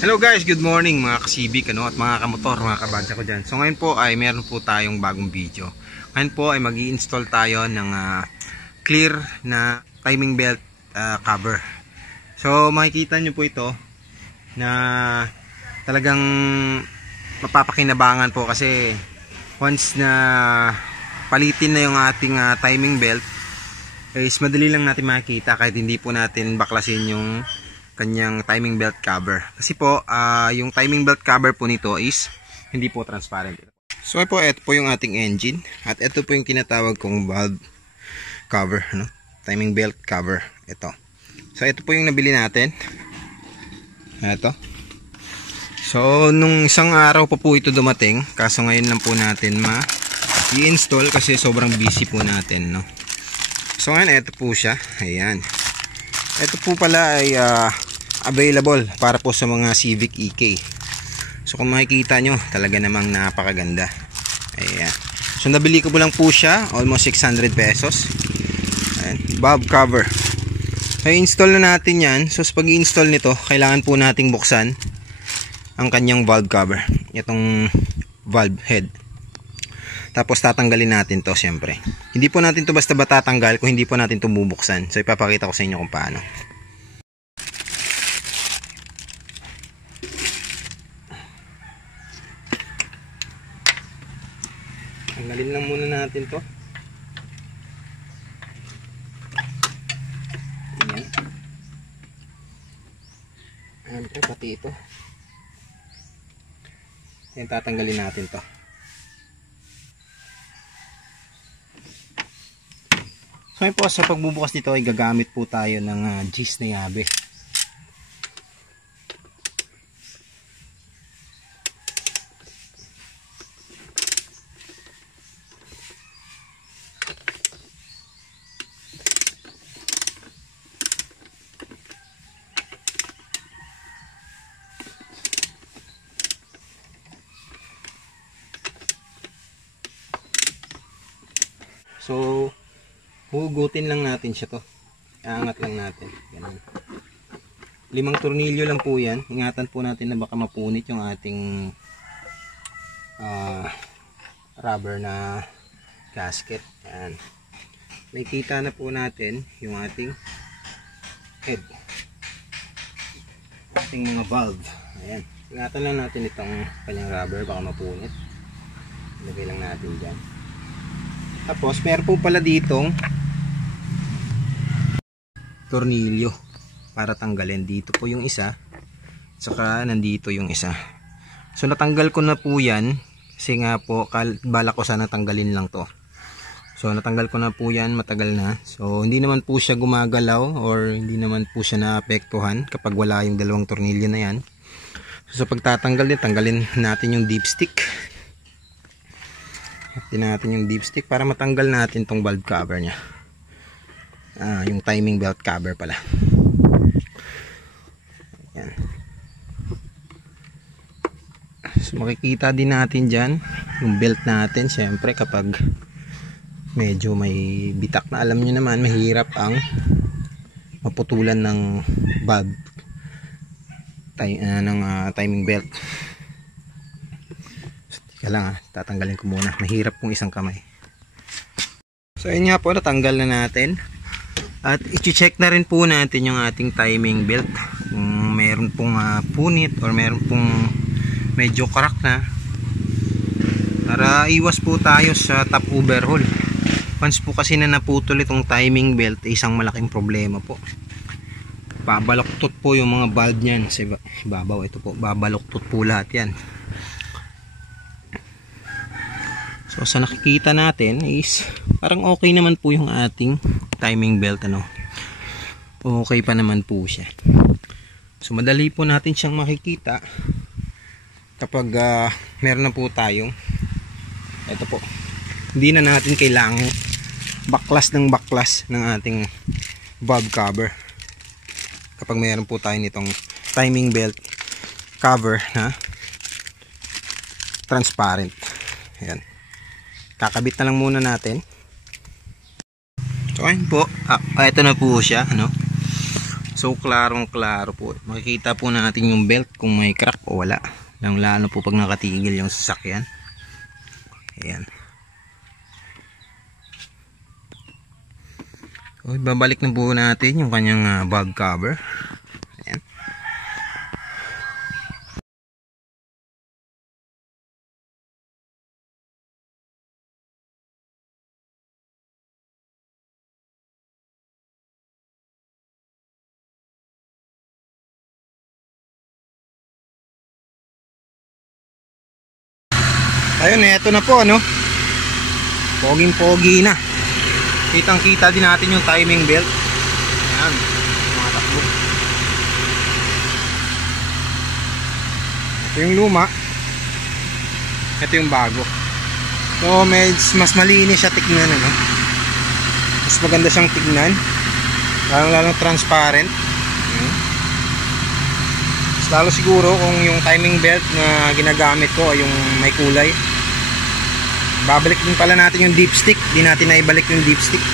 Hello guys, good morning mga kasibik at mga kamotor, mga kabadya ko dyan. So ngayon po ay meron po tayong bagong video. Ngayon po ay mag-i-install tayo ng clear na timing belt cover. So makikita nyo po ito na talagang mapapakinabangan po kasi once na palitin na yung ating timing belt is madali lang natin makikita kahit hindi po natin baklasin yung kanyang timing belt cover. Kasi po, yung timing belt cover po nito is hindi po transparent. So po, ito po yung ating engine. At ito po yung kinatawag kong valve cover. Timing belt cover. Ito. So ito po yung nabili natin. Ito. So nung isang araw pa po ito dumating. Kaso ngayon lang po natin i-install kasi sobrang busy po natin. So ngayon, ito po siya. Ayan. Ito po pala ay available para po sa mga Civic EK. So kung makikita nyo, talaga namang napakaganda. Ayan. So nabili ko po lang po siya, almost 600 pesos. Ayan. Valve cover. So install na natin yan. So sa pag-i-install nito, kailangan po nating buksan ang kanyang valve cover. Itong valve head. Tapos tatanggalin natin to syempre. Hindi po natin to basta tatanggal kung hindi po natin to bubuksan. So ipapakita ko sa inyo kung paano. Tanggalin lang muna natin to. Ayan. Ayan po, pati ito. Ayan, tatanggalin natin to. So po, sa pagbubukas nito ay gagamit po tayo ng gis na yabe. So hugutin lang natin siya to. Aangat lang natin. Ganun. 5 tornilyo lang po yan. Ingatan po natin na baka mapunit yung ating rubber na gasket. Ayan. Nakikita na po natin yung ating head. Ating mga valve. Ayan. Ingatan lang natin itong kanyang rubber baka mapunit. Ilagay lang natin dyan. Tapos meron po pala ditong tornilyo para tanggalin. Dito po yung isa, saka nandito yung isa. So natanggal ko na po yan kasi nga po balak ko sana tanggalin lang to. So natanggal ko na po yan matagal na. So hindi naman po siya gumagalaw or hindi naman po siya naapektuhan kapag wala yung dalawang tornilyo na yan. So sa pagtatanggal din, tanggalin natin yung dipstick. Hatin natin yung dipstick para matanggal natin tong valve cover nya. Yung timing belt cover pala. Ayan. So makikita din natin dyan yung belt natin. Syempre kapag medyo may bitak na, alam nyo naman mahirap ang maputulan ng valve ng timing belt. Kaya lang tatanggalin ko muna. Mahirap kung isang kamay. So yun nga po, natanggal na natin. At i-check na rin po natin yung ating timing belt. Kung meron pong punit or meron pong medyo crack na. Para iwas po tayo sa top overhaul. Once po kasi na naputol itong timing belt, isang malaking problema po. Babaluktot po yung mga valve nyan. Sa ibabaw, ito po, babaluktot po lahat yan. So sa nakikita natin is parang okay naman po yung ating timing belt. Okay pa naman po siya. So madali po natin siyang makikita kapag meron na po tayong ito po. Hindi na natin kailangan baklas ng ating valve cover kapag meron po tayo nitong timing belt cover na transparent. Ayan. Kakabit na lang muna natin. So ayun po, ito na po siya, So klarong klaro po, makikita po natin yung belt kung may crack o wala, lalo po pag nakatigil yung sasakyan. Ayan. So, babalik na po natin yung kanyang bag cover. Ayan. Ayun, eto na po, ano? Poging-pogi na. Kitang-kita din natin yung timing belt. Ayan, mga takbo. Ito yung luma. Ito yung bago. So, mas malinis siya tignan, ano? Mas maganda siyang tignan. Lalong transparent. Ayan. Mas lalo siguro kung yung timing belt na ginagamit ko ay yung may kulay. Babalik din pala natin yung dipstick. Di natin naibalik yung dipstick.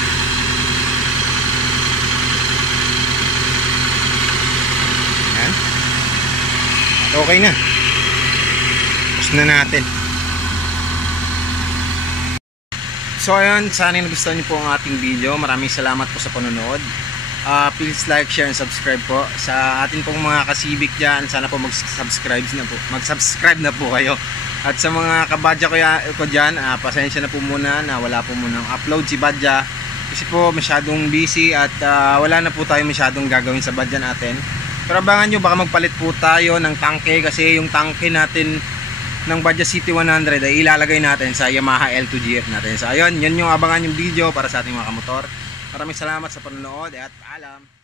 Ayan. At okay na. Tapos na natin. So ayan, sana nagustuhan niyo po ang ating video. Maraming salamat po sa panonood. Please like, share, and subscribe po. Sa atin pong mga kasibik dyan, sana po mag-subscribe na po kayo. At sa mga kabadya ko dyan, pasensya na po muna na wala po munang upload si Badya. Kasi po masyadong busy at wala na po tayo masyadong gagawin sa Badya natin. Pero abangan nyo, baka magpalit po tayo ng tangke. Kasi yung tangke natin ng Badya City 100 ay ilalagay natin sa Yamaha L2GF natin. So ayun, yun yung abangan yung video para sa ating mga kamotor. Maraming salamat sa panonood at paalam.